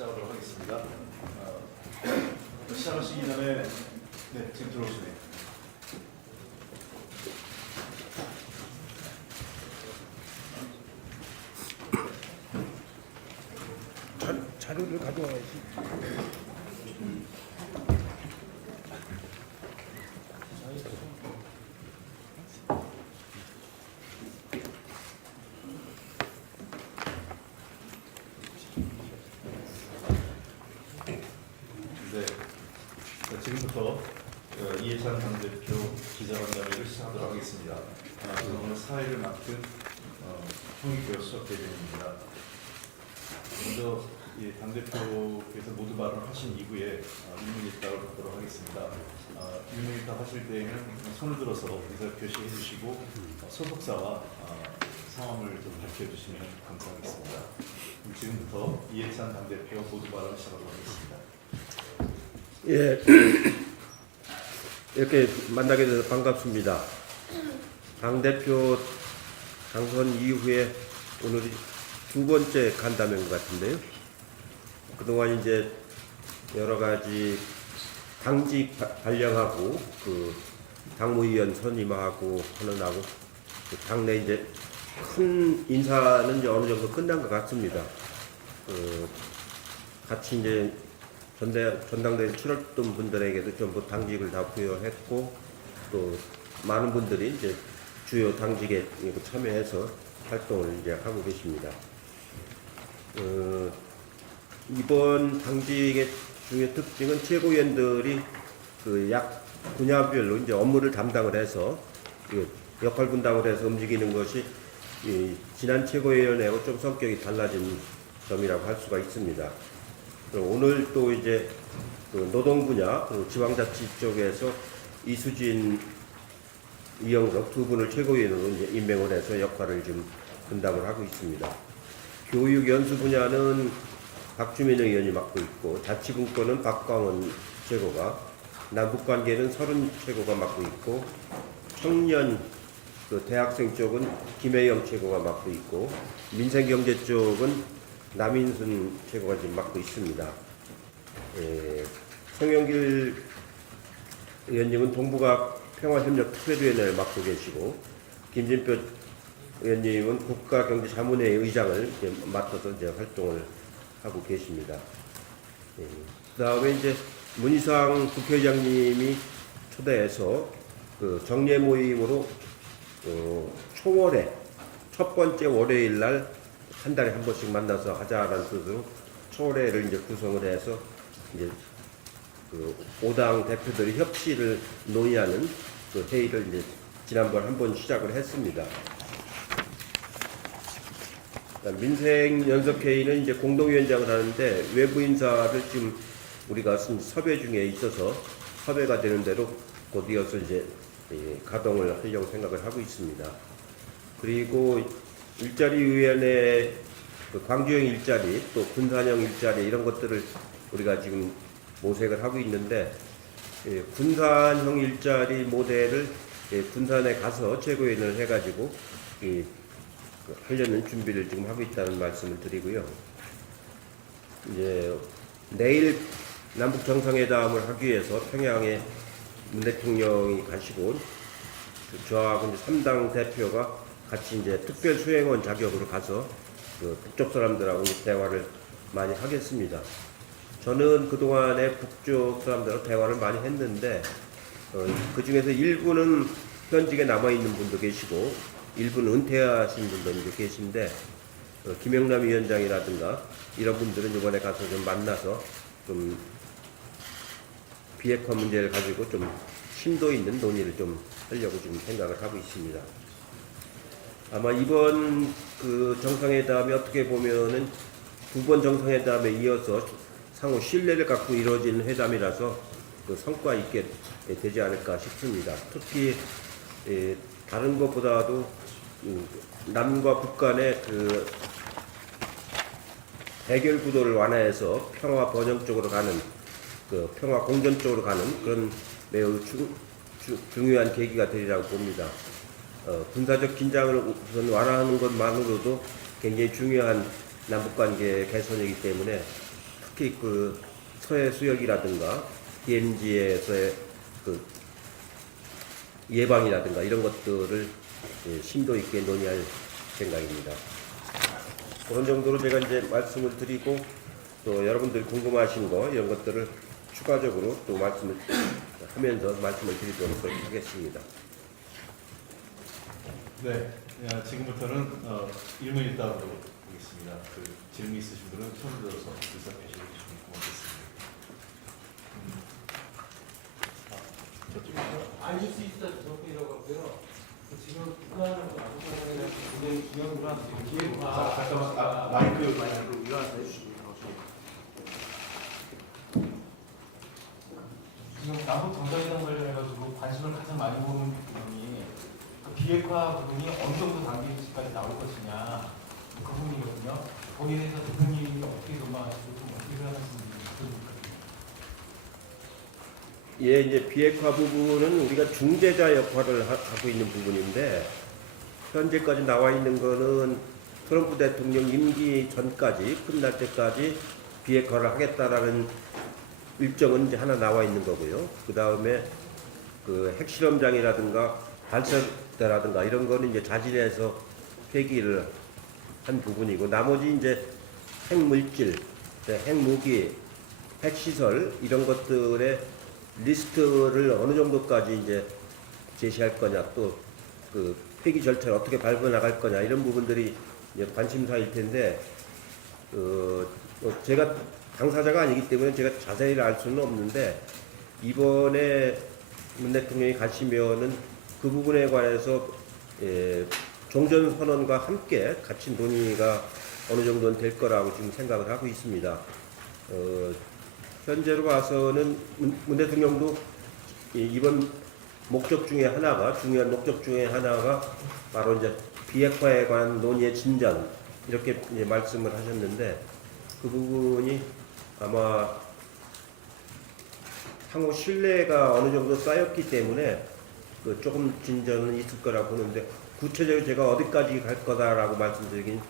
시작하도록 하겠습니다. 시작하시기 전에 지금 들어오시네요. 자료를 가져와야지. 지금부터 이해찬 당대표 기자간담회를 시작하도록 하겠습니다. 오늘 사회를 맡은 홍익표 수석대변인입니다. 먼저 당대표께서 모두 발언하신 이후에 1미니트를 갖도록 하겠습니다. 1미니트 하실 때에는 손을 들어서 의사 표시해 주시고 소속사와 성함을 좀 밝혀주시면 감사하겠습니다. 지금부터 이해찬 당대표 모두 발언 시작하도록 하겠습니다. 예, 이렇게 만나게 돼서 반갑습니다. 당대표 당선 이후에 오늘이 두 번째 간담회인 것 같은데요. 그동안 이제 여러 가지 당직 발령하고 당무위원 선임하고 하느라고 당내 이제 큰 인사는 이제 어느 정도 끝난 것 같습니다. 같이 이제 전당대회 출월했던 분들에게도 전부 당직을 다 부여했고 또 많은 분들이 이제 주요 당직에 참여해서 활동을 이제 하고 계십니다. 이번 당직의 중요 특징은 최고위원들이 약 분야별로 이제 업무를 담당을 해서 역할 분담을 해서 움직이는 것이 지난 최고위원회하고 좀 성격이 달라진 점이라고 할 수가 있습니다. 오늘 또 이제 노동 분야, 지방자치 쪽에서 이수진, 이영석 두 분을 최고위원으로 이제 임명을 해서 역할을 좀 분담을 하고 있습니다. 교육 연수 분야는 박주민 의원이 맡고 있고, 자치분권은 박광원 최고가, 남북관계는 서른 최고가 맡고 있고, 청년 대학생 쪽은 김혜영 최고가 맡고 있고, 민생경제 쪽은 남인순 최고가 지금 맡고 있습니다. 송영길 의원님은 동북아 평화협력특별위원회를 맡고 계시고, 김진표 의원님은 국가경제자문회 의장을 이제 맡아서 이제 활동을 하고 계십니다. 그 다음에 이제 문희상 국회의장님이 초대해서 정례 모임으로 초월에 첫 번째 월요일 날 한 달에 한 번씩 만나서 하자라는 뜻으로 초월회를 이제 구성을 해서 이제 5당 대표들이 협치를 논의하는 회의를 이제 지난번 한번 시작을 했습니다. 민생연석회의는 이제 공동위원장을 하는데 외부 인사를 지금 우리가 쓴 섭외 중에 있어서 섭외가 되는 대로 곧 이어서 이제 가동을 하려고 생각을 하고 있습니다. 그리고 일자리위원회 광주형 일자리 또 군산형 일자리 이런 것들을 우리가 지금 모색을 하고 있는데 군산형 일자리 모델을 군산에 가서 최고위원을 해가지고 하려는 준비를 지금 하고 있다는 말씀을 드리고요. 이제 내일 남북 정상회담을 하기 위해서 평양에 문 대통령이 가시고 저하고 이제 3당 대표가 같이 이제 특별 수행원 자격으로 가서 북쪽 사람들하고 대화를 많이 하겠습니다. 저는 그동안에 북쪽 사람들하고 대화를 많이 했는데 그 중에서 일부는 현직에 남아있는 분도 계시고 일부는 은퇴하신 분도 계신데 김영남 위원장이라든가 이런 분들은 이번에 가서 좀 만나서 좀 비핵화 문제를 가지고 좀 심도 있는 논의를 좀 하려고 지금 생각을 하고 있습니다. 아마 이번 정상회담이 어떻게 보면은 두 번 정상회담에 이어서 상호 신뢰를 갖고 이루어진 회담이라서 성과 있게 되지 않을까 싶습니다. 특히 다른 것보다도 남과 북 간의 대결 구도를 완화해서 평화 번영 쪽으로 가는 평화 공존 쪽으로 가는 그런 매우 중요한 계기가 되리라고 봅니다. 군사적 긴장을 우선 완화하는 것만으로도 굉장히 중요한 남북관계 개선이기 때문에 특히 그 서해 수역이라든가 DMZ에서의 그 예방이라든가 이런 것들을 심도 있게 논의할 생각입니다. 그런 정도로 제가 이제 말씀을 드리고 또 여러분들이 궁금하신 거 이런 것들을 추가적으로 또 말씀을 하면서 말씀을 드리도록 그렇게 하겠습니다. 네, 지금부터는 일문일답으로 보겠습니다. 그 질문 있으신 분은 손 들어서 의사표시해 주시면 고맙겠습니다. 저쪽에서 알릴 수 있어 적이라고 하고요. 지금 북한하고 남북한이랑 굉장히 중요한 거라 기회가 잠깐만 마이크로 일어나서 해주시면 지금 남북 정상회담 관련해가지고 관심을 가장 많이 보는 부분이 그 비핵화 부분이 어느 정도 단계까지 나올 것이냐 그 부분이거든요. 거기에 대해서 대통령이 어떻게 전망하시고 좀 어떻게 생각하시는지 그러니까. 예, 이제 비핵화 부분은 우리가 중재자 역할을 하고 있는 부분인데 현재까지 나와 있는 거는 트럼프 대통령 임기 전까지 끝날 때까지 비핵화를 하겠다라는 일정은 이제 하나 나와 있는 거고요. 그 다음에 그 핵실험장이라든가 발사대라든가 이런 거는 이제 자진해서 폐기를 한 부분이고 나머지 이제 핵물질, 핵무기, 핵시설 이런 것들의 리스트를 어느 정도까지 이제 제시할 거냐 또 그 폐기 절차를 어떻게 밟아 나갈 거냐 이런 부분들이 이제 관심사일 텐데 제가 당사자가 아니기 때문에 제가 자세히 알 수는 없는데 이번에 문 대통령이 가시면은 그 부분에 관해서 종전선언과 함께 같이 논의가 어느 정도는 될 거라고 지금 생각을 하고 있습니다. 현재로 봐서는 문 대통령도 이번 목적 중에 하나가 중요한 목적 중에 하나가 바로 이제 비핵화에 관한 논의의 진전 이렇게 이제 말씀을 하셨는데 그 부분이 아마 향후 신뢰가 어느 정도 쌓였기 때문에 그 조금 진전은 있을 거라고 보는데 구체적으로 제가 어디까지 갈 거다라고 말씀드리긴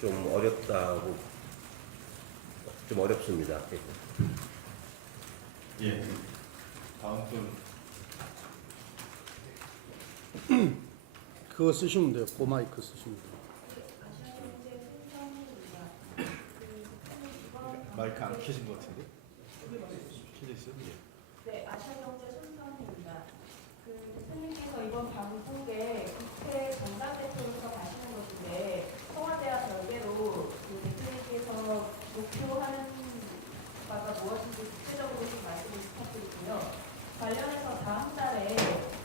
좀 어렵습니다. 예, 다음 분 그거 쓰시면 돼요. 고마이크 쓰시면 돼요. 마이크 안 켜진 것 같은데? 켜져 있어요? 예. 네, 아시아경제 손선입니다. 대통령께서 이번 방북에 국회 전당대표로서 가시는 것인데 청와대와 별개로 대통령께서 목표하는 바가 무엇인지 구체적으로 좀 말씀을 부탁드리고요. 관련해서 다음 달에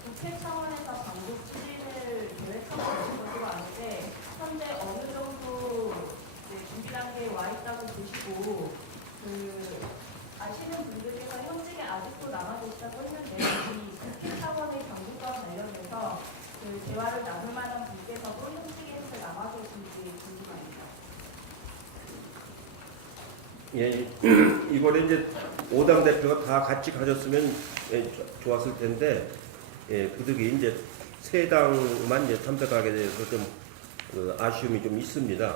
국회 차원에서 방북 추진을 계획하고 있는 것으로 아는데 현재 어느 정도 준비 단계에 와 있다고 보시고 아시는 분들께서 현직에 아직도 남아 계시다고 했는데 이 국회 차원의 방북과 관련해서 대화를 나눌 만한 분께서도 현직에 남아 계신지 궁금합니다. 예, 이번에 이제 5당 대표가 다 같이 가셨으면 좋았을 텐데 부득이 이제 3당만 이제 참석하게 돼서 좀 아쉬움이 좀 있습니다.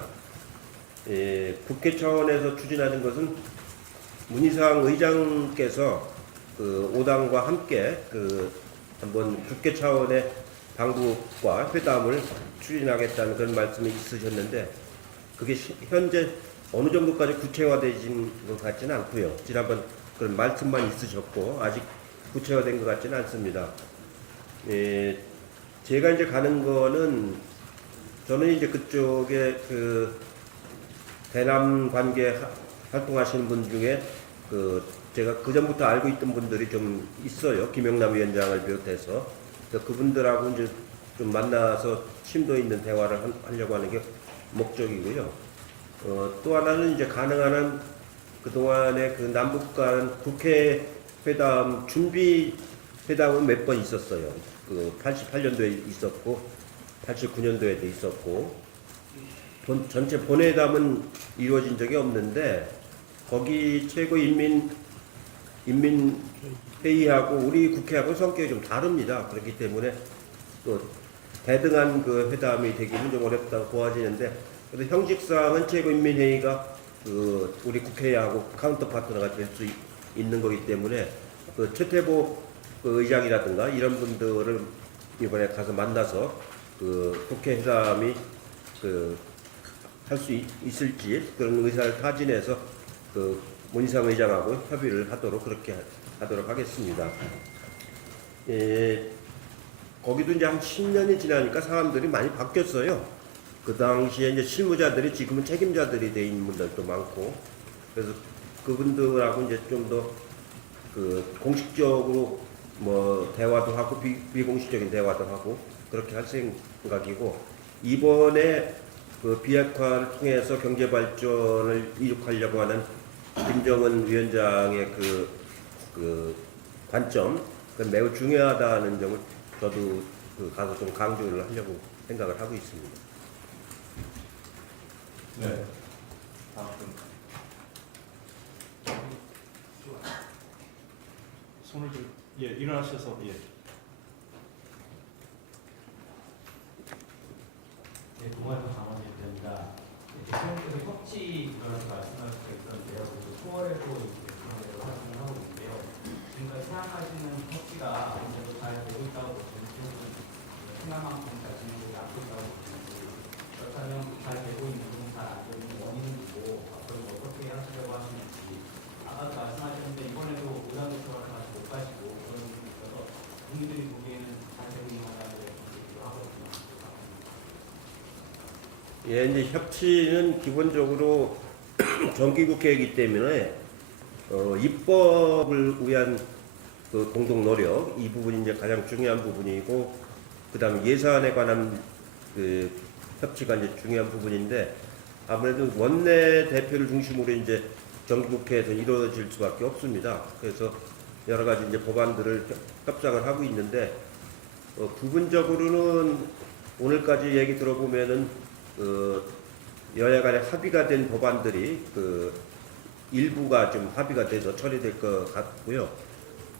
국회 차원에서 추진하는 것은 문희상 의장께서 그 5당과 함께 한번 국회 차원의 방북과 회담을 추진하겠다는 그런 말씀이 있으셨는데 그게 현재 어느 정도까지 구체화되진 것 같지는 않고요. 지난번 그런 말씀만 있으셨고 아직 구체화된 것 같지는 않습니다. 제가 이제 가는 거는 저는 이제 그쪽에 대남 관계 활동하시는 분 중에 제가 그 전부터 알고 있던 분들이 좀 있어요. 김영남 위원장을 비롯해서 그분들하고 이제 좀 만나서 심도 있는 대화를 하려고 하는 게 목적이고요. 또 하나는 이제 가능한 한 그동안에 남북 간 국회 회담 준비 회담은 몇 번 있었어요. 88년도에 있었고 89년도에도 있었고 전체 본회담은 이루어진 적이 없는데 거기 최고 인민회의하고 우리 국회하고 성격이 좀 다릅니다. 그렇기 때문에 또 대등한 회담이 되기는 좀 어렵다고 보아지는데 그래도 형식상은 최고인민회의가 그 우리 국회하고 카운터 파트너가 될 수 있는 거기 때문에 그 최태복 그 의장이라든가 이런 분들을 이번에 가서 만나서 그 국회 회담이 그 할 수 있을지 그런 의사를 타진해서 그 문희상 의장하고 협의를 하도록 그렇게 하도록 하겠습니다. 예, 거기도 이제 한 10년이 지나니까 사람들이 많이 바뀌었어요. 그 당시에 이제 실무자들이 지금은 책임자들이 돼 있는 분들도 많고, 그래서 그분들하고 이제 좀 더 그 공식적으로 뭐 대화도 하고 비공식적인 대화도 하고 그렇게 할 생각이고, 이번에 그 비핵화를 통해서 경제 발전을 이룩하려고 하는 김정은 위원장의 그 관점, 그건 매우 중요하다는 점을 저도 그 가서 좀 강조를 하려고 생각을 하고 있습니다. 네. 다음 분. 손을 좀, 예, 일어나셔서, 예. 네, 동아일보 장원일입니다. 대통령께서 협치 이라고 말씀할 수가 있었는데요. 그리고 10월에도 그런 대로 말씀을 하고 있는데요. 지금까지 생각하시는 협치가 어느 정도 잘 되고 있다고 보시는지, 생각만큼 잘 진행되지 않고 있다고 보시는지, 그렇다면 잘 되고 있는 부분, 잘 안 되고 있는 원인은 뭐고, 앞으로 어떻게 하시려고 하시는지, 아까도 말씀하셨는데 이번에도 의장부처럼 다시 못 가시고 그런 부분이 있어서 국민들이 보기에는 잘 되고 있는 거라고 얘기도 하거든요. 예, 이제 협치는 기본적으로 정기국회이기 때문에 입법을 위한 그 공동 노력 이 부분이 이제 가장 중요한 부분이고, 그다음 예산에 관한 그 협치가 이제 중요한 부분인데, 아무래도 원내 대표를 중심으로 이제 정기국회에서 이루어질 수밖에 없습니다. 그래서 여러 가지 이제 법안들을 협상을 하고 있는데, 부분적으로는 오늘까지 얘기 들어보면은 여야 간에 합의가 된 법안들이 그 일부가 좀 합의가 돼서 처리될 것 같고요.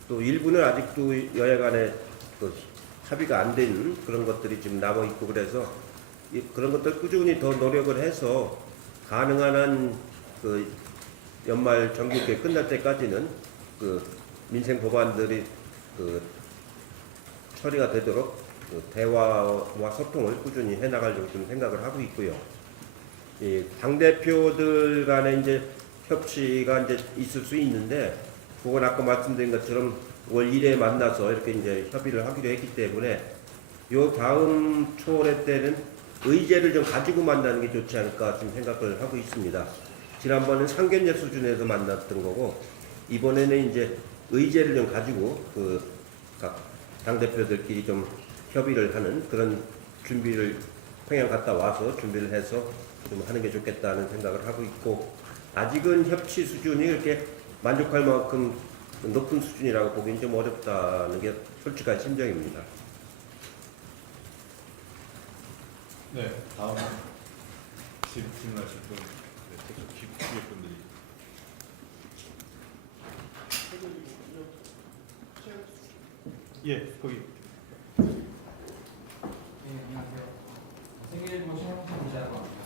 또 일부는 아직도 여야 간에 그 합의가 안 된 그런 것들이 지금 남아 있고, 그래서 그런 것들 꾸준히 더 노력을 해서 가능한 한 그 연말 정기국회 끝날 때까지는 그 민생 법안들이 그 처리가 되도록 그 대화와 소통을 꾸준히 해나가려고 좀 생각을 하고 있고요. 이 당대표들 간에 이제 협치가 이제 있을 수 있는데, 그건 아까 말씀드린 것처럼 월 1회 만나서 이렇게 이제 협의를 하기로 했기 때문에 요 다음 초월회 때는 의제를 좀 가지고 만나는 게 좋지 않을까 좀 생각을 하고 있습니다. 지난번은 상견례 수준에서 만났던 거고, 이번에는 이제 의제를 좀 가지고 그 각 당대표들끼리 좀 협의를 하는 그런 준비를 평양 갔다 와서 준비를 해서 좀 하는 게 좋겠다는 생각을 하고 있고, 아직은 협치 수준이 이렇게 만족할 만큼 높은 수준이라고 보기는 좀 어렵다는 게 솔직한 심정입니다. 네, 다음 질문하실 분, 네, 저쪽 뒤에 분들이. 예, 거기. 네, 안녕하세요. 세계일보 최영찬 기자라고 합니다.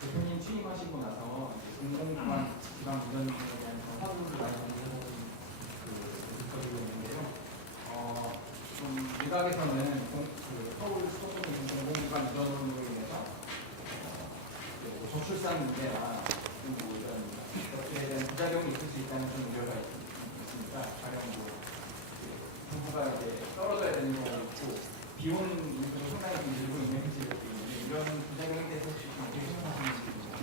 대표님 취임하시고 나서 공공기관 지방 부전에 대한 사고를 많이 전해보고 느껴지고 있는데요. 좀 일각에서는 서울 수도권 공공기관 이전으로 인해서 저출산 문제나 그리고 이런 것에 대한 부작용이 있을 수 있다는 좀 우려가 있습니다. 가령 정부가 이제 떨어져야 되는 경우도 있고, 비용 문제도 상당히 좀 늘고 있는 현실이기 때문에 이런 부작용에 대해서 혹시 어떻게 생각하시는지.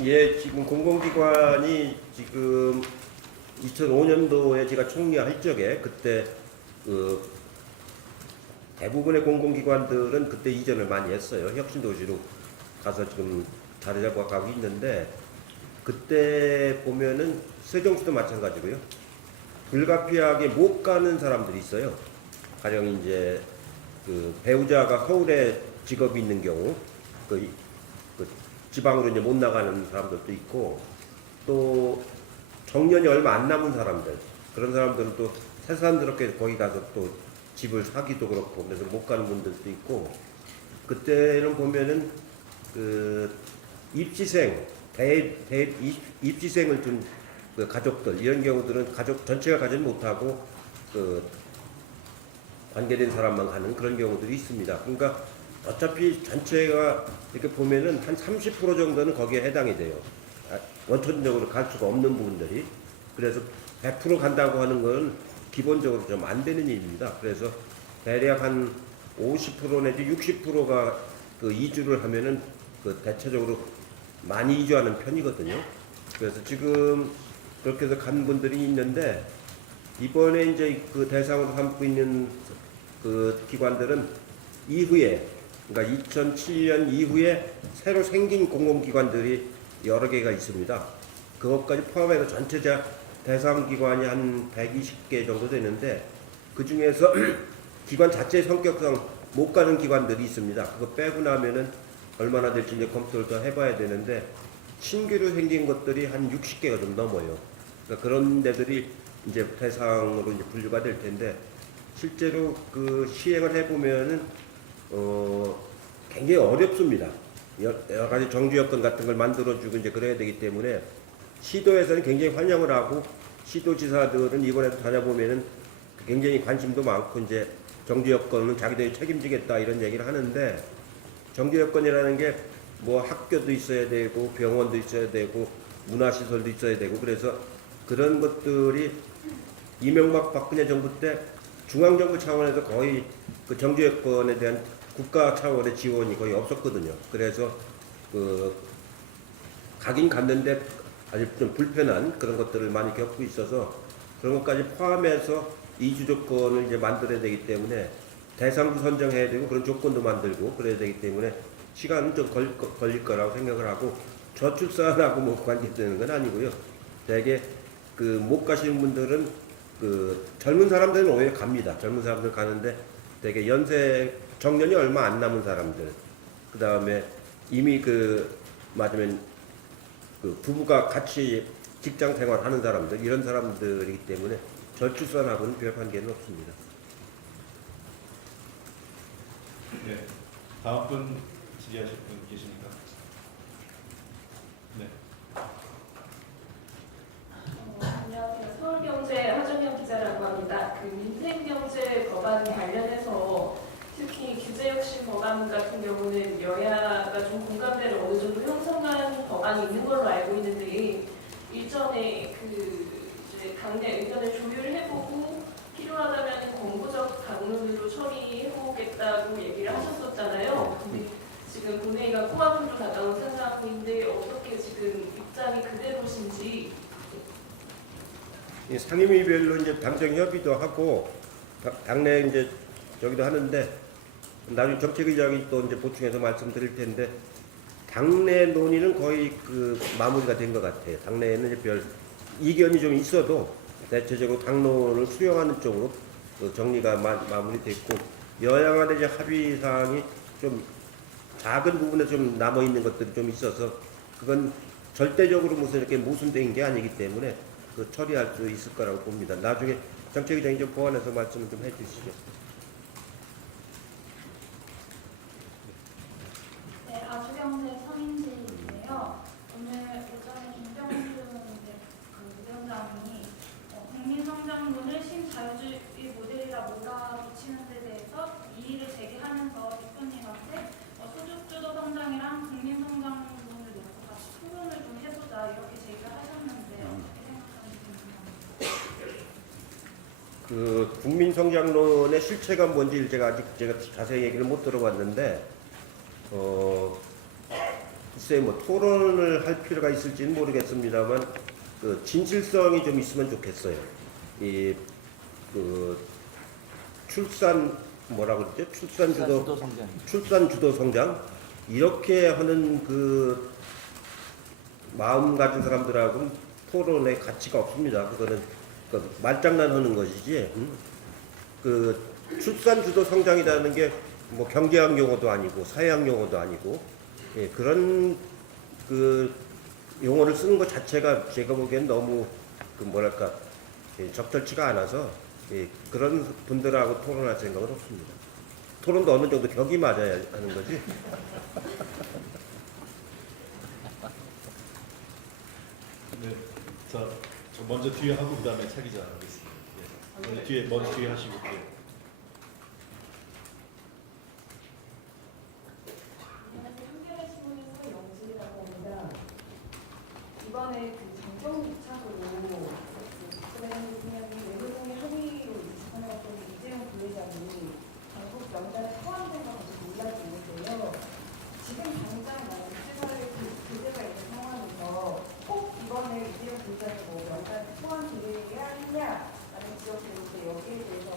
예, 지금 공공기관이 지금 2005년도에 제가 총리할 적에 그때 그 대부분의 공공기관들은 그때 이전을 많이 했어요. 혁신도시로 가서 지금 자리 잡고 가고 있는데, 그때 보면은 세종시도 마찬가지고요. 불가피하게 못 가는 사람들이 있어요. 가령 이제 그 배우자가 서울에 직업이 있는 경우 그 지방으로 이제 못 나가는 사람들도 있고, 또 정년이 얼마 안 남은 사람들, 그런 사람들은 또 새삼스럽게 거기 가서 또 집을 사기도 그렇고 그래서 못 가는 분들도 있고, 그때는 보면은 그 입시생, 입시생을 둔 그 가족들 이런 경우들은 가족 전체가 가지 못하고 그 관계된 사람만 가는 그런 경우들이 있습니다. 그러니까 어차피 전체가 이렇게 보면은 한 30% 정도는 거기에 해당이 돼요. 원천적으로 갈 수가 없는 부분들이. 그래서 100% 간다고 하는 건 기본적으로 좀 안 되는 일입니다. 그래서 대략 한 50% 내지 60%가 그 이주를 하면은 그 대체적으로 많이 이주하는 편이거든요. 그래서 지금 그렇게 해서 간 분들이 있는데 이번에 이제 그 대상으로 삼고 있는 그 기관들은 이후에 그러니까 2007년 이후에 새로 생긴 공공기관들이 여러 개가 있습니다. 그것까지 포함해서 전체 대상 기관이 한 120개 정도 되는데 그 중에서 기관 자체의 성격상 못 가는 기관들이 있습니다. 그거 빼고 나면은 얼마나 될지 이제 검토를 더 해봐야 되는데 신규로 생긴 것들이 한 60개가 좀 넘어요. 그러니까 그런 데들이 이제 대상으로 이제 분류가 될 텐데 실제로 그 시행을 해보면은 굉장히 어렵습니다. 여러 가지 정주 여건 같은 걸 만들어주고 이제 그래야 되기 때문에 시도에서는 굉장히 환영을 하고 시도지사들은 이번에도 다녀보면은 굉장히 관심도 많고 이제 정주 여건은 자기들이 책임지겠다 이런 얘기를 하는데 정주 여건이라는 게 뭐 학교도 있어야 되고 병원도 있어야 되고 문화시설도 있어야 되고 그래서 그런 것들이 이명박 박근혜 정부 때 중앙정부 차원에서 거의 그 정주 여건에 대한 국가 차원의 지원이 거의 없었거든요. 그래서 그 가긴 갔는데 아주 좀 불편한 그런 것들을 많이 겪고 있어서 그런 것까지 포함해서 이주 조건을 이제 만들어야 되기 때문에 대상도 선정해야 되고 그런 조건도 만들고 그래야 되기 때문에 시간은 좀 걸릴 거라고 생각을 하고 저출산하고 뭐 관계되는 건 아니고요. 대개 그 못 가시는 분들은 그 젊은 사람들은 오히려 갑니다. 젊은 사람들 가는데 되게 연세 정년이 얼마 안 남은 사람들 그 다음에 이미 그 맞으면 그 부부가 같이 직장 생활하는 사람들 이런 사람들이기 때문에 저출산하고는 별 관계는 없습니다. 네. 다음 분 질의하실 분 계십니까? 네. 안녕하세요. 서울경제 하정현 기자라고 합니다. 그 민생경제 법안 관련해서 특히 규제혁신 법안 같은 경우는 여야가 좀 공감대를 어느 정도 형성한 법안이 있는 걸로 알고 있는데 일전에 그 이제 당내 의견을 조율해보고 필요하다면 권고적 당론으로 처리해보겠다고 얘기를 하셨었잖아요. 근데 지금 본회의가 코앞으로 다가온 상황인데 어떻게 지금 입장이 그대로신지. 상임위별로 이제 당정 협의도 하고 당내 이제 저기도 하는데 나중에 정책의장이 또 이제 보충해서 말씀드릴 텐데 당내 논의는 거의 그 마무리가 된 것 같아요. 당내에는 이제 별 이견이 좀 있어도 대체적으로 당론을 수용하는 쪽으로 그 정리가 마무리됐고 여야 간의 이제 합의 사항이 좀 작은 부분에 좀 남아 있는 것들이 좀 있어서 그건 절대적으로 무슨 이렇게 모순된 게 아니기 때문에 그 처리할 수 있을 거라고 봅니다. 나중에 정책의장이 좀 보완해서 말씀을 좀 해주시죠. 네, 아주경제 서민지인데요. 오늘 오전에 김병준 그 위원장이 국민성장론을 신자유주의 모델이라 몰아붙이는 데 대해서 이의를 제기하면서 대표님한테 소득주도 성장이랑 국민성장론을 놓고 같이 토론을 좀 해보자 이렇게 제기를 하셨는데 어떻게 생각하는지. 그 국민성장론의 실체가 뭔지 제가 자세히 얘기를 못 들어봤는데 글쎄 뭐 토론을 할 필요가 있을지는 모르겠습니다만 그 진실성이 좀 있으면 좋겠어요. 이 그 출산 뭐라고 그러죠? 출산 주도 성장 이렇게 하는 그 마음 가진 사람들하고는 토론의 가치가 없습니다. 그거는 그 말장난하는 것이지. 그 출산 주도 성장이라는 게 뭐 경제학 용어도 아니고 사회학 용어도 아니고 그런 그 용어를 쓰는 것 자체가 제가 보기엔 너무 그 뭐랄까 적절치가 않아서 그런 분들하고 토론할 생각은 없습니다. 토론도 어느 정도 격이 맞아야 하는 거지. 자, 저 먼저 뒤에 하고 그다음에 차 기자 하겠습니다. 예. 먼저 뒤에 하시고. 예. 안녕하세요. 한겨레 신문에서 영지라고 합니다. 이번에 그 정경 부착으로 국회의원 대통령이 외교동의 합의로 지시하였던 이재용 부회장이 전국 명단에 포함된 것 같이 논란이 있는데요. 지금 당장 국제사회 규제가 있는 상황에서 꼭 이번에 이재용 부회장이 명단에 포함되어야 하느냐라는 지적이 있는데 여기에 대해서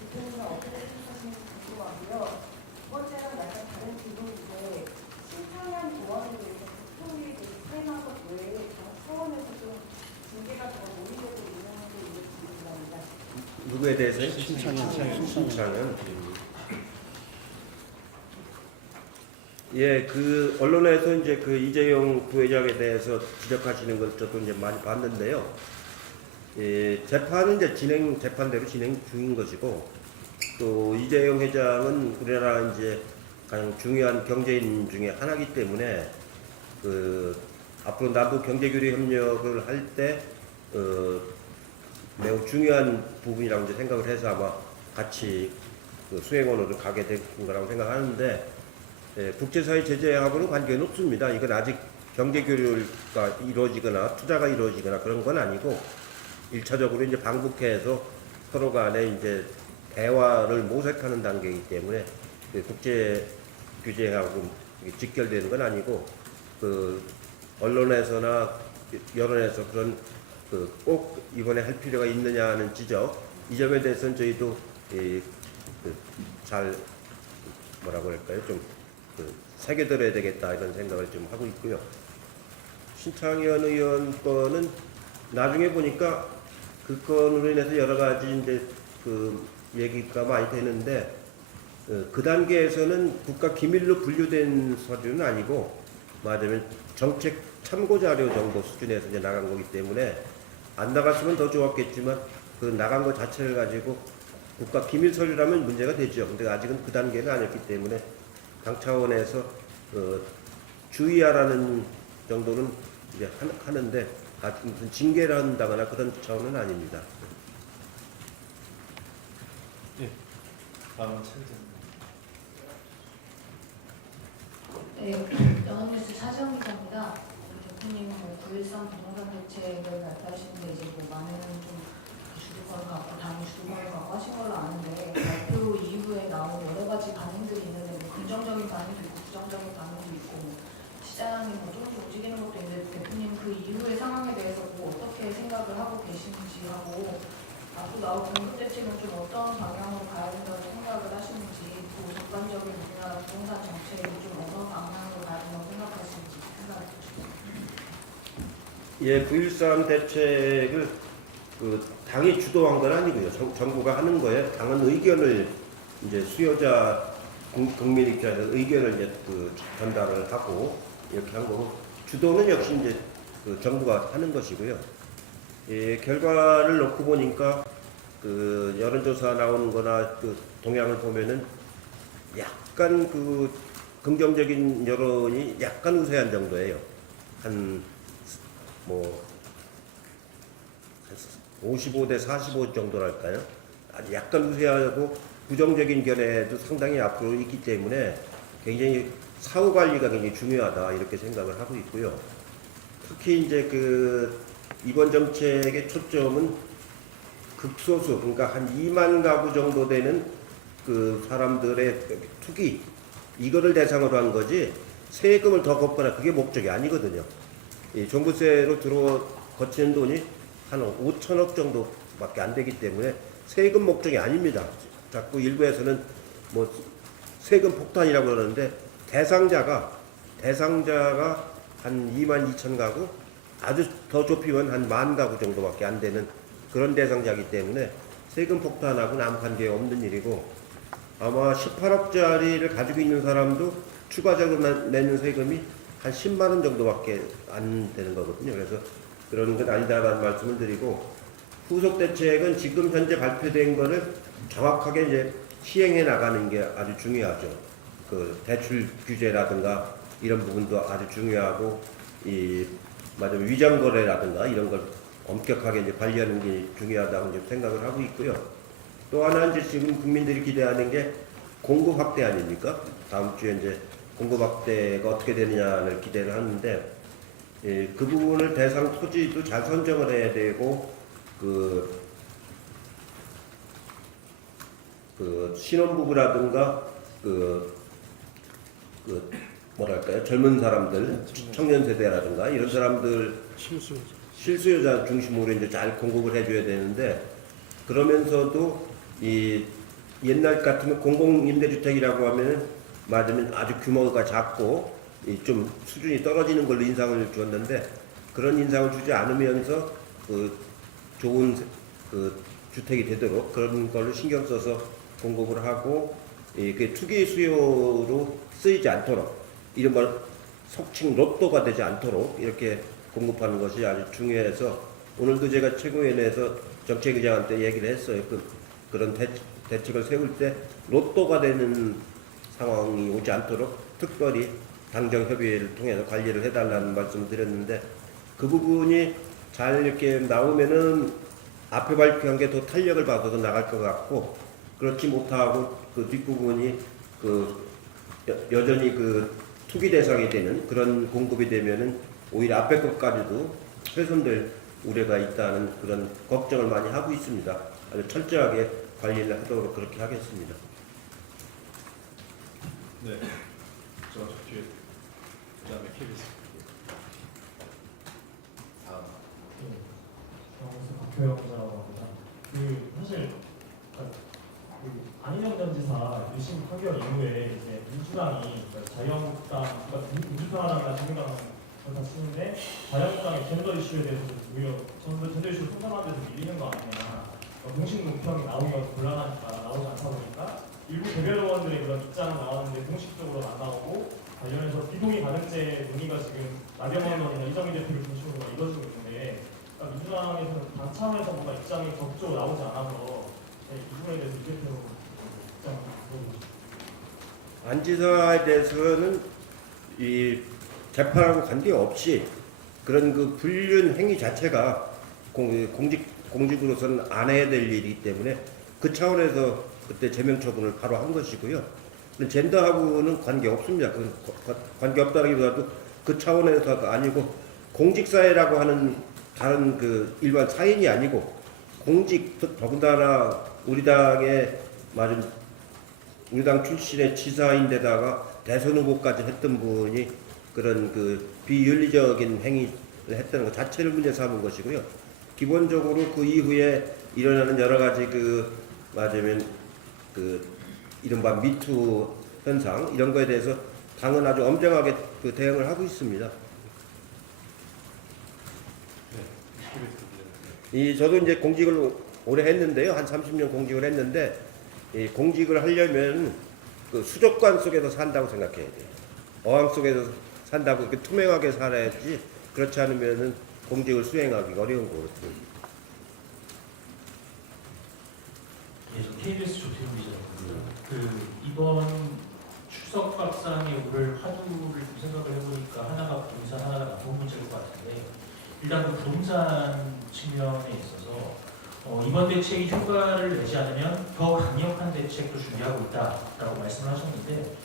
대통령은 어떻게 생각하시는지 궁금하고요. 두 번째는 약간 다른 질문인데 신청한 조언에 대해서 국토위에 대해서 사임한 것 외에 당 차원에서 좀 징계가 더 논의되고 있는지 이렇게 질문합니다. 누구에 대해서요? 신창현. 예, 그 언론에서 이제 그 이재용 부회장에 대해서 지적하시는 걸 저도 이제 많이 봤는데요. 예, 재판은 이제 재판대로 진행 중인 것이고, 또 이재용 회장은 우리나라 이제 가장 중요한 경제인 중에 하나이기 때문에 그 앞으로 남북 경제교류 협력을 할 때 매우 중요한 부분이라고 이제 생각을 해서 아마 같이 그 수행원으로 가게 된 거라고 생각하는데, 예, 국제사회 제재하고는 관계는 없습니다. 이건 아직 경제교류가 이루어지거나 투자가 이루어지거나 그런 건 아니고 1차적으로 이제 방북해서 서로 간에 이제 대화를 모색하는 단계이기 때문에 그 국제 규제하고 직결되는 건 아니고 그 언론에서나 여론에서 그런 그 꼭 이번에 할 필요가 있느냐 하는 지적, 이 점에 대해서는 저희도 잘 뭐라고 할까요? 좀 새겨들어야 되겠다 이런 생각을 좀 하고 있고요. 신창현 의원 거는 나중에 보니까 그 건으로 인해서 여러 가지 이제 그 얘기가 많이 되는데, 그 단계에서는 국가 기밀로 분류된 서류는 아니고 말하자면 정책 참고 자료 정도 수준에서 이제 나간 거기 때문에 안 나갔으면 더 좋았겠지만 그 나간 것 자체를 가지고 국가 기밀 서류라면 문제가 되죠. 근데 아직은 그 단계는 아니었기 때문에 당 차원에서 주의하라는 정도는 이제 하는데 무슨 징계를 한다거나 그런 차원은 아닙니다. 예. 다음은 차 기자. 네, 연합뉴스 차지영 기자입니다. 대표님 9.13 부동산 대책을 발표하시는데 이제 많은 좀 주도권을 갖고 당이 주도권을 갖고 하신 걸로 아는데, 발표 이후에 나온 여러 가지 반응들이 있는데 긍정적인 반응도 있고 부정적인 반응도 있고 시장이 조금씩 움직이는 것도 있는데, 대표님 그 이후의 상황에 대해서 어떻게 생각을 하고 계시는지 하고 앞으로 나올 공급 대책은 좀 어떤 방향으로 가야 된다고 생각을 하시는지, 또 전반적인 우리나라 부동산 정책이 좀 어느 방향으로 가야 된다고 생각하시는지 생각해 주시죠. 예, 9.13 대책을 그 당이 주도한 건 아니고요. 정부가 하는 거예요. 당은 의견을 이제 수요자 국민 입장에서 의견을 이제 그 전달을 하고 이렇게 한 거고, 주도는 역시 이제 그 정부가 하는 것이고요. 예, 결과를 놓고 보니까 그 여론조사 나오는 거나 그 동향을 보면은 약간 그 긍정적인 여론이 약간 우세한 정도예요. 한 55대 45 정도랄까요? 아주 약간 우세하고 부정적인 견해도 상당히 앞으로 있기 때문에 굉장히 사후 관리가 굉장히 중요하다 이렇게 생각을 하고 있고요. 특히 이제 그 이번 정책의 초점은 극소수, 그러니까 한 2만 가구 정도 되는 그 사람들의 투기, 이거를 대상으로 한 거지 세금을 더 걷거나 그게 목적이 아니거든요. 이 종부세로 거치는 돈이 한 5천억 정도밖에 안 되기 때문에 세금 목적이 아닙니다. 자꾸 일부에서는 뭐 세금 폭탄이라고 그러는데 대상자가 한 2만 2천 가구, 아주 더 좁히면 한 1만 가구 정도밖에 안 되는 그런 대상자이기 때문에 세금 폭탄하고는 아무 관계 없는 일이고, 아마 18억짜리를 가지고 있는 사람도 추가적으로 내는 세금이 한 10만 원 정도밖에 안 되는 거거든요. 그래서 그런 건 아니다라는 말씀을 드리고, 후속 대책은 지금 현재 발표된 거를 정확하게 이제 시행해 나가는 게 아주 중요하죠. 그 대출 규제라든가 이런 부분도 아주 중요하고, 이 위장 거래라든가 이런 걸 엄격하게 이제 관리하는 게 중요하다고 이제 생각을 하고 있고요. 또 하나 이제 지금 국민들이 기대하는 게 공급 확대 아닙니까? 다음 주에 이제 공급 확대가 어떻게 되느냐를 기대를 하는데, 예, 그 부분을 대상 토지도 잘 선정을 해야 되고, 그 신혼부부라든가 뭐랄까요, 젊은 사람들, 청년 세대라든가 이런 사람들 실수요자 중심으로 이제 잘 공급을 해줘야 되는데, 그러면서도 이 옛날 같으면 공공임대주택이라고 하면은 맞으면 아주 규모가 작고 좀 수준이 떨어지는 걸로 인상을 주었는데, 그런 인상을 주지 않으면서 좋은 주택이 되도록 그런 걸로 신경 써서 공급을 하고, 그 투기 수요로 쓰이지 않도록, 이른바 속칭 로또가 되지 않도록 이렇게 공급하는 것이 아주 중요해서, 오늘도 제가 최고위원회에서 정책의장한테 얘기를 했어요. 그런 대책을 세울 때 로또가 되는 상황이 오지 않도록 특별히 당정협의회를 통해서 관리를 해달라는 말씀을 드렸는데, 그 부분이 잘 이렇게 나오면은 앞에 발표한 게 더 탄력을 받아서 나갈 것 같고, 그렇지 못하고 그 뒷부분이 여전히 투기 대상이 되는 그런 공급이 되면은 오히려 앞에 것까지도 훼손될 우려가 있다는 그런 걱정을 많이 하고 있습니다. 아주 철저하게 관리를 하도록 그렇게 하겠습니다. 네, 저 뒤에 그다음에 KBS. 박효영 기자라고 합니다. 사실 안희정 전 지사 1심 판결 이후에 이제 민주당이 자유한국당, 민주평화당이나 정의당을 다 쓰는데 자유한국당의 젠더 이슈에 대해서 오히려 젠더 이슈를 통감하는 데서 밀리는 거 아니냐. 공식 논평이 나오기가 곤란하니까 나오지 않다 보니까 일부 개별 의원들의 그런 입장은 나왔는데 공식적으로는 안 나오고, 관련해서 비동의 가능죄 논의가 지금 나경원 의원이나 이정희 대표를 중심으로 이루어지고 있는데, 민주당에서는 당 차원에서 뭔가 입장이 적극적으로 나오지 않아서 이 부분에 대해서 이 대표 입장을 물어보고 싶습니다. 안 지사에 대해서는 이 재판하고 관계없이 그런 불륜 행위 자체가 공직으로서는 안 해야 될 일이기 때문에 그 차원에서 그때 제명 처분을 바로 한 것이고요. 젠더하고는 관계없습니다. 관계없다기보다도 그 차원에서가 아니고, 공직사회라고 하는 다른 일반 사인이 아니고, 더군다나 우리 당 출신의 지사인데다가 대선 후보까지 했던 분이 그런 비윤리적인 행위를 했다는 것 자체를 문제 삼은 것이고요. 기본적으로 그 이후에 일어나는 여러 가지 맞으면 이른바 미투 현상 이런 거에 대해서 당은 아주 엄정하게 대응을 하고 있습니다. 저도 이제 공직을 오래 했는데요. 한 30년 공직을 했는데, 이 공직을 하려면 수족관 속에서 산다고 생각해야 돼요. 어항 속에서 산다고 이렇게 투명하게 살아야지, 그렇지 않으면은 공직을 수행하기가 어려운 것 같아요. 예, 저 KBS 조태훈 기자입니다. 이번 추석 밥상에 오를 화두를 좀 생각을 해보니까 하나가 부동산, 하나가 남북 문제일 것 같은데, 일단 부동산 측면에 있어서 이번 대책이 효과를 내지 않으면 더 강력한 대책도 준비하고 있다라고 말씀을 하셨는데,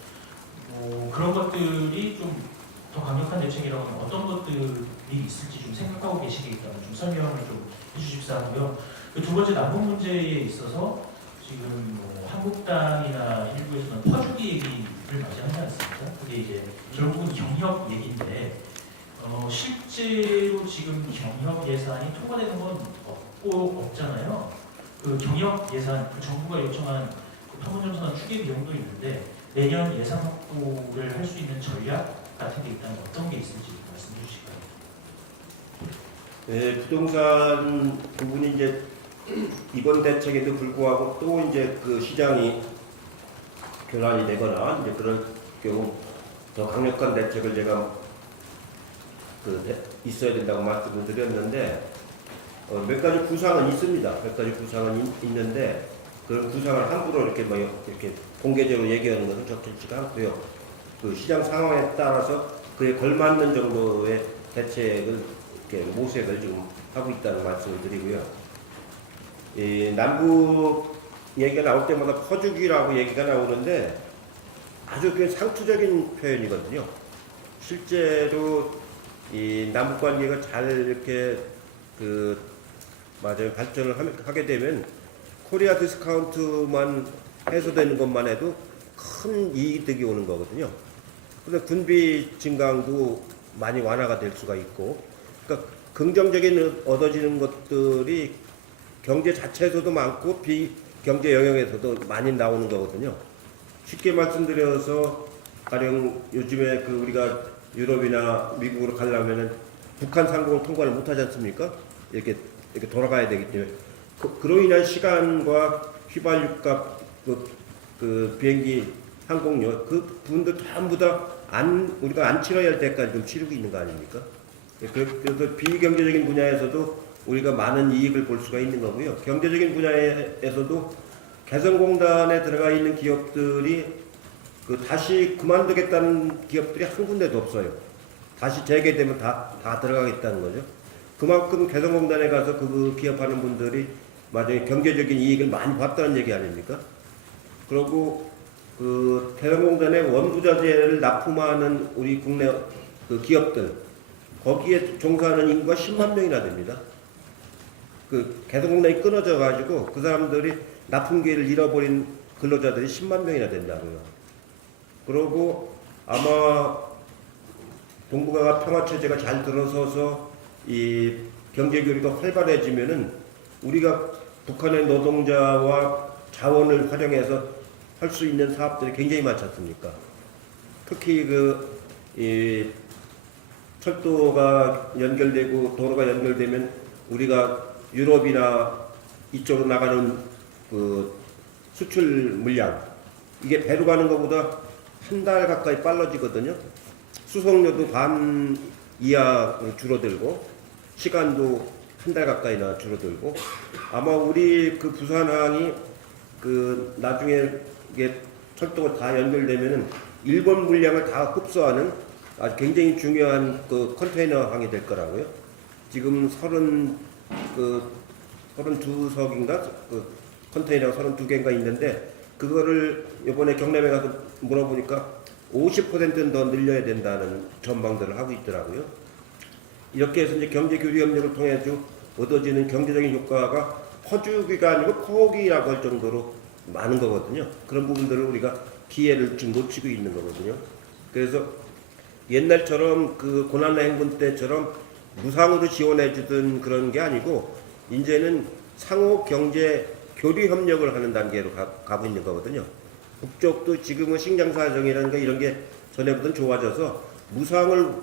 그런 것들이 좀 더 강력한 대책이라고 하면 어떤 것들이 있을지 좀 생각하고 계시게 있다면 좀 설명을 좀 해주십사 하고요. 두 번째, 남북 문제에 있어서 지금 한국당이나 일부에서는 퍼주기 얘기를 많이 하지 않습니까? 그게 이제 결국은 경협 얘기인데, 실제로 지금 경협 예산이 통과되는 건 없잖아요. 경협 예산, 정부가 요청한 판문점선언 추계 비용도 있는데, 내년 예산 확보를 할 수 있는 전략 같은 게 있다면 어떤 게 있을지 말씀해 주실까요? 네, 부동산 부분이 이제 이번 대책에도 불구하고 또 이제 시장이 교란이 되거나 이제 그런 경우 더 강력한 대책을 제가 있어야 된다고 말씀을 드렸는데, 몇 가지 구상은 있습니다. 몇 가지 구상은 있는데, 그런 구상을 함부로 이렇게 공개적으로 얘기하는 것은 적절치가 않고요. 시장 상황에 따라서 그에 걸맞는 정도의 대책을 이렇게 모색을 지금 하고 있다는 말씀을 드리고요. 이 남북 얘기가 나올 때마다 퍼주기라고 얘기가 나오는데 아주 그 상투적인 표현이거든요. 실제로 이 남북 관계가 잘 이렇게 맞아요 발전을 하게 되면 코리아 디스카운트만 해소되는 것만 해도 큰 이득이 오는 거거든요. 근데 군비 증강도 많이 완화가 될 수가 있고, 그러니까 긍정적인 얻어지는 것들이 경제 자체에서도 많고 비경제 영역에서도 많이 나오는 거거든요. 쉽게 말씀드려서 가령 요즘에 우리가 유럽이나 미국으로 가려면은 북한 상공을 통과를 못 하지 않습니까? 이렇게 돌아가야 되기 때문에 그로 인한 시간과 휘발유값 그 비행기 항공료 그 부분도 전부 다 우리가 안 치러야 할 때까지 좀 치르고 있는 거 아닙니까? 그래서 비경제적인 분야에서도 우리가 많은 이익을 볼 수가 있는 거고요. 경제적인 분야에서도 개성공단에 들어가 있는 기업들이 다시 그만두겠다는 기업들이 한 군데도 없어요. 다시 재개되면 다 들어가겠다는 거죠. 그만큼 개성공단에 가서 그 기업하는 분들이 맞아요 경제적인 이익을 많이 봤다는 얘기 아닙니까? 그리고 개성공단의 원부자재를 납품하는 우리 국내 기업들 거기에 종사하는 인구가 10만 명이나 됩니다. 개성공단이 끊어져 가지고 그 사람들이 납품기를 잃어버린 근로자들이 10만 명이나 된다고요. 그리고 아마 동북아가 평화체제가 잘 들어서서 이 경제교류가 활발해지면은 우리가 북한의 노동자와 자원을 활용해서 할 수 있는 사업들이 굉장히 많지 않습니까? 특히 이 철도가 연결되고 도로가 연결되면 우리가 유럽이나 이쪽으로 나가는 수출 물량 이게 배로 가는 것보다 한 달 가까이 빨라지거든요. 수송료도 반 이하로 줄어들고 시간도 한 달 가까이나 줄어들고 아마 우리 부산항이 나중에 이게 철도가 다 연결되면은 일본 물량을 다 흡수하는 아주 굉장히 중요한 컨테이너항이 될 거라고요. 지금 32석인가 컨테이너가 32개인가 있는데 그거를 이번에 경남에 가서 물어보니까 50%는 더 늘려야 된다는 전망들을 하고 있더라고요. 이렇게 해서 이제 경제교류협력을 통해 얻어지는 경제적인 효과가 퍼주기가 아니고 퍼오기라고 할 정도로 많은 거거든요. 그런 부분들을 우리가 기회를 좀 놓치고 있는 거거든요. 그래서 옛날처럼 고난의 행군 때처럼 무상으로 지원해 주던 그런 게 아니고 이제는 상호 경제 교류 협력을 하는 단계로 가고 있는 거거든요. 북쪽도 지금은 식량 사정이라든가 이런 게 전에보다는 좋아져서 무상을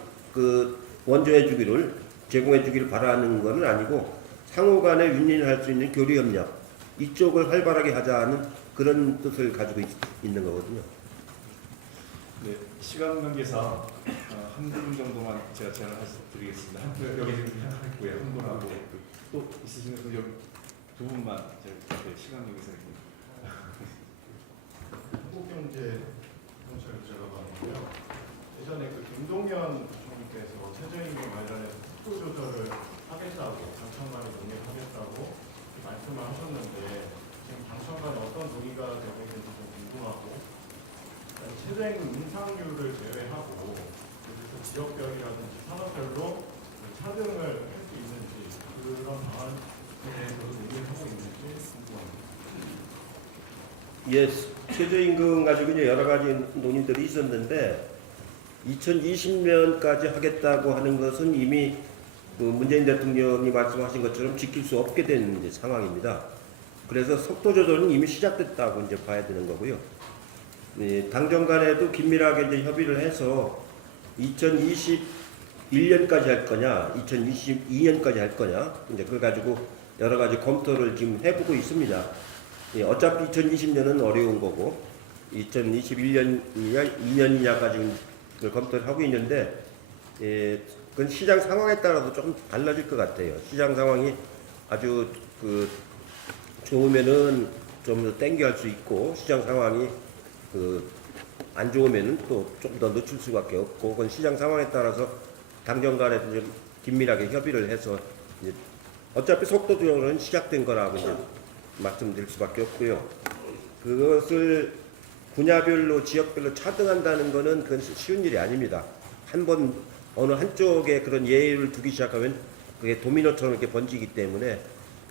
원조해 주기를 제공해 주기를 바라는 건 아니고 상호 간에 윈윈할 수 있는 교류 협력 이쪽을 활발하게 하자는 그런 뜻을 가지고 있는 거거든요. 네, 시간 관계상 한 분 정도만 제가 제안을 드리겠습니다. 여기 지금 했고요. 한 분하고 또 있으시면 여기 두 분만 제가 시간 관계상 한국경제경찰 기자가 봤는데요. 예전에 김동연 부총리께서 최저임금 관련해서 속도 조절을 하겠다고 당청간에 논의하겠다고 말씀을 하셨는데 지금 당청간에 어떤 논의가 되고 있는지 좀 궁금하고 최저임금 인상률을 제외하고 그래서 지역별이라든지 산업별로 차등을 할 수 있는지 그런 방안에 대해서도 논의를 하고 있는지 궁금합니다. 예, 최저임금 가지고 이제 여러 가지 논의들이 있었는데 2020년까지 하겠다고 하는 것은 이미 문재인 대통령이 말씀하신 것처럼 지킬 수 없게 된 이제 상황입니다. 그래서 속도 조절은 이미 시작됐다고 이제 봐야 되는 거고요. 당정 간에도 긴밀하게 이제 협의를 해서 2021년까지 할 거냐, 2022년까지 할 거냐, 이제 그걸 가지고 여러 가지 검토를 지금 해보고 있습니다. 어차피 2020년은 어려운 거고 2021년이냐 2년이냐까지 검토를 하고 있는데 그건 시장 상황에 따라서 조금 달라질 것 같아요. 시장 상황이 아주 좋으면은 좀 더 땡겨 할 수 있고 시장 상황이 안 좋으면은 또 좀 더 늦출 수밖에 없고 그건 시장 상황에 따라서 당정 간에도 좀 긴밀하게 협의를 해서 이제 어차피 속도조정은 시작된 거라고 이제 말씀드릴 수밖에 없고요. 그것을 분야별로 지역별로 차등한다는 거는 그건 쉬운 일이 아닙니다. 한번 어느 한쪽에 그런 예의를 두기 시작하면 그게 도미노처럼 이렇게 번지기 때문에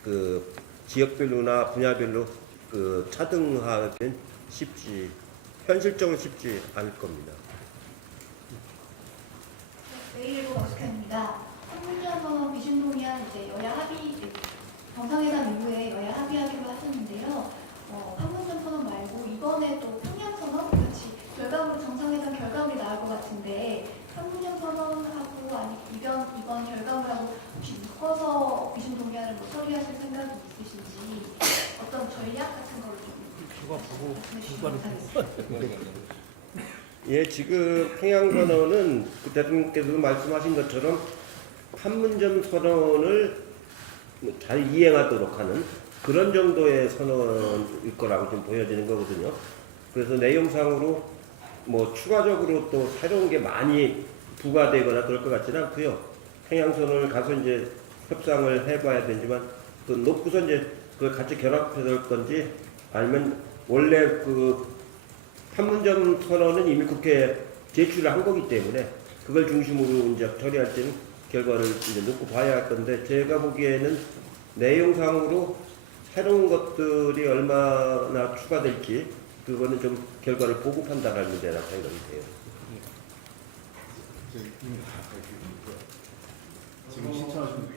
그 지역별로나 분야별로 그 차등하기는 현실적으로 쉽지 않을 겁니다. 내일도 어색합니다. 한문점은 비준동의안 이제 여야 합의 정상회담 이후에 여야 합의하기로 하셨는데요. 판문점 선언 말고 이번에 또 평양 선언 같이 결과물 정상회담 결과물이 나올 것 같은데 판문점 선언하고 아니 이번 결과물하고 혹시 묶어서 비준동의안을 뭐 처리하실 생각이 있으신지 어떤 전략 같은 거를 좀 말씀해 주시면 감사하겠습니다. 예, 지금 평양 선언은 그 대통령께서도 말씀하신 것처럼 판문점 선언을 잘 이행하도록 하는 그런 정도의 선언일 거라고 좀 보여지는 거거든요. 그래서 내용상으로 뭐 추가적으로 또 새로운 게 많이 부과되거나 그럴 것 같지는 않고요. 평양 선언을 가서 이제 협상을 해봐야 되지만 또 놓고서 이제 그걸 같이 결합해서 할 건지 아니면 원래 그 판문점 선언은 이미 국회에 제출을 한 거기 때문에 그걸 중심으로 이제 처리할 때는 결과를 이제 놓고 봐야 할 건데 제가 보기에는 내용상으로 새로운 것들이 얼마나 추가될지 그거는 좀 결과를 보고 판단할 문제라고 생각이 돼요. 지금 신청하신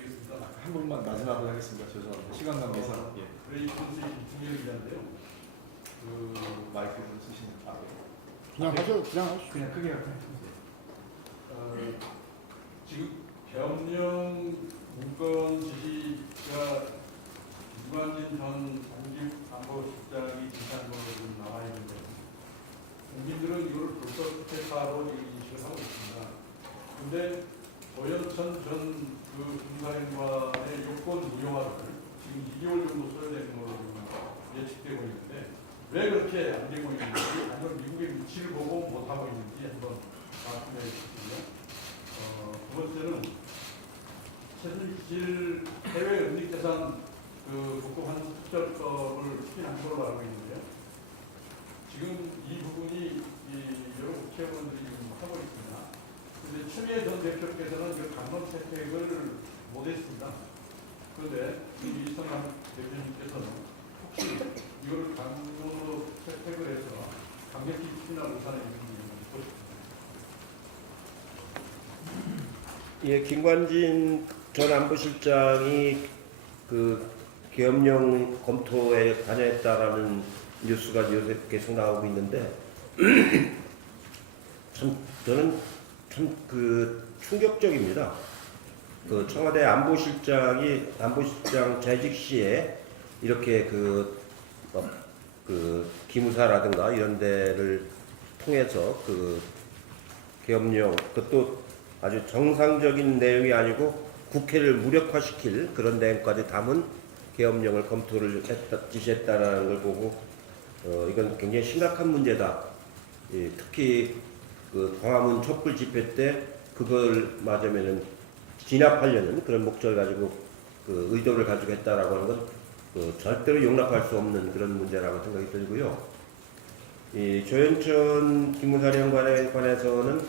한 분만 마지막으로 하겠습니다. 죄송합니다. 시간 관계상. 예. 저희 분수의 김승일 기자인데요. 그 마이크 좀 쓰시면 그냥 하죠. 그냥 하시죠. 그냥 크게 할까요? 지금 계엄령 문건 지시가 유관진 전 안보실장이 지시한 걸로 지금 나와 있는데 국민들은 이걸 불법 스테파로 인식을 하고 있습니다. 그런데 조현천 전 그 군사령관의 요건 무효화를 지금 2개월 정도 소요되는 걸로 예측되고 있는데 왜 그렇게 안 되고 있는지 아니면 미국의 위치를 보고 못하고 있는지 한번 말씀해 주시고요. 두 번째는 최순실 해외 은닉재산 그 복구환수 특별법을 추진한 걸로 알고 있는데요. 지금 이 부분이 여러 국회의원들이 지금 하고 있습니다. 그런데 추미애 전 대표께서는 그 강론 채택을 못했습니다. 그런데 우리 이성남 대표님께서는 혹시 이걸 강론으로 채택을 해서 강력히 추진할 의사는 있는지 보십니다. 예, 김관진 전 안보실장이 그 계엄령 검토에 관여했다라는 뉴스가 요새 계속 나오고 있는데 참 저는 참 그 충격적입니다. 그 청와대 안보실장 재직 시에 이렇게 그 기무사라든가 이런 데를 통해서 그 계엄령 그것도 아주 정상적인 내용이 아니고 국회를 무력화시킬 그런 내용까지 담은 계엄령을 검토를 지시했다라는 걸 보고 이건 굉장히 심각한 문제다. 예, 특히 그 광화문 촛불 집회 때 그걸 맞으면은 진압하려는 그런 목적을 가지고 그 의도를 가지고 했다라고 하는 건 절대로 용납할 수 없는 그런 문제라고 생각이 들고요. 이 조현천 기무사령관에 관해서는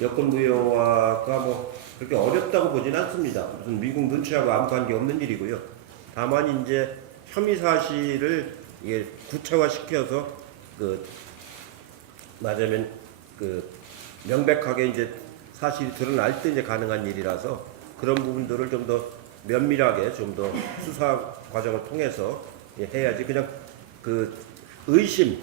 여권 무효화가 뭐 그렇게 어렵다고 보진 않습니다. 무슨 미국 눈치하고 아무 관계 없는 일이고요. 다만 이제 혐의 사실을 이게 구체화시켜서 그 맞으면 그 명백하게 이제 사실이 드러날 때 이제 가능한 일이라서 그런 부분들을 좀 더 면밀하게 좀 더 수사 과정을 통해서 해야지 그냥 그 의심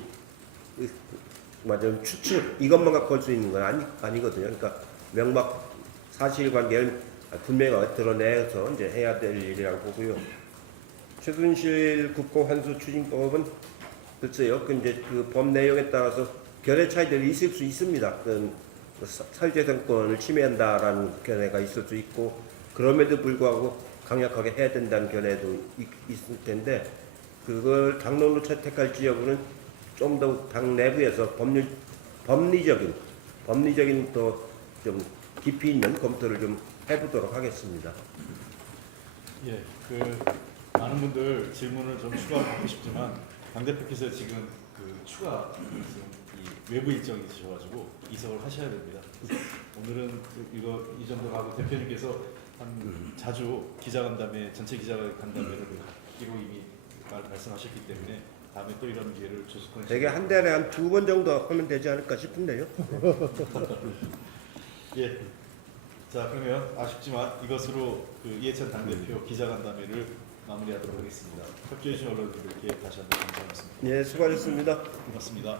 맞아요 추측 이것만 갖고 할 수 있는 건 아니거든요. 그러니까 명박 사실관계를 분명히 드러내서 이제 해야 될 일이라고 보고요. 최순실 국고환수 추진법은 글쎄요, 그 이제 그 법 내용에 따라서 견해 차이들이 있을 수 있습니다. 그 사유재산권을 침해한다라는 견해가 있을 수 있고 그럼에도 불구하고 강력하게 해야 된다는 견해도 있을 텐데 그걸 당론으로 채택할 지역은 좀 더 당 내부에서 법리적인 또 좀 깊이 있는 검토를 좀 해보도록 하겠습니다. 예, 많은 분들 질문을 좀 추가로 받고 싶지만 강 대표께서 지금 추가 지금 이 외부 일정이 있으셔가지고 이석을 하셔야 됩니다. 오늘은 이 정도로 하고 대표님께서 자주 기자간담회 전체 기자간담회를 갖기로 이미 말씀하셨기 때문에 다음에 또 이런 기회를 주실 거예요. 되게 한 달에 한 2번 정도 하면 되지 않을까 싶은데요. 예. 자, 그러면 아쉽지만 이것으로 이해찬 당대표 기자간담회를 마무리하도록 하겠습니다. 협조해 주신 언론들께 다시 한번 감사합니다. 예, 수고하셨습니다. 고맙습니다.